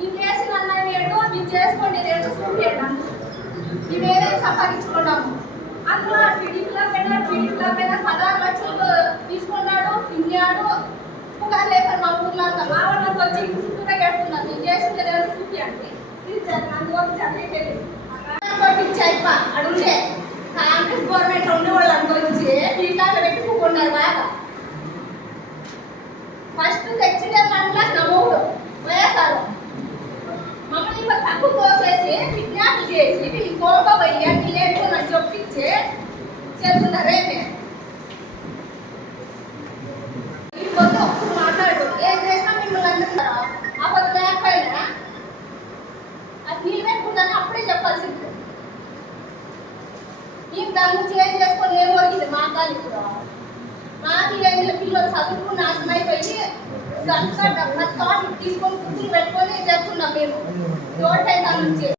ఇంకేసిన అన్నం వేడు మీరు చేసుకోండి రేటు చూపించండి ఇవేదే సంపాదించుకున్నాము అందులో టీడీపీలో పెట్టిన 16 లక్షలు తీసుకున్నాడు తిన్నాడు పుగారు లేక మా ఊర్లో అంతా మా వాళ్ళంతా వచ్చి చుట్టూనే పెడుతున్నారు మీరు చేసింది రేటు చూపించండి అందువల్ల చదివేది అడుగులే కాంగ్రెస్ గవర్నమెంట్ ఉండేవాళ్ళు అనుకొచ్చి వీళ్ళలో పెట్టుకున్నారు బాగా ఫస్ట్ తెచ్చిందే మనలా నమోడు వైఎస్ఆర్ మమ్మల్ని ఇప్పుడు తక్కువ కోసేసి విజ్ఞాపన చేసి వీళ్ళు కోపపోయి అన్ని లేకుండా చొప్పించి చేస్తున్నారే వీళ్ళొద్దు ఒక్కరు మాట్లాడు ఏం చేసినా మిమ్మల్ని అందుతారా అబద్ధం లేకపోయినా అది నీళ్ళు పెట్టుకుందని అప్పుడే చెప్పాల్సింది మేము దాని నుంచి ఏం చేసుకొని ఏం ఒరిగింది మా కానీ ఇప్పుడు మాది ఏళ్ళ పిల్లలు చదువుకు నాశనం అయిపోయి గంట తీసుకొని కుర్చీలు పెట్టుకొని చేస్తున్నాం మేము తోట నుంచి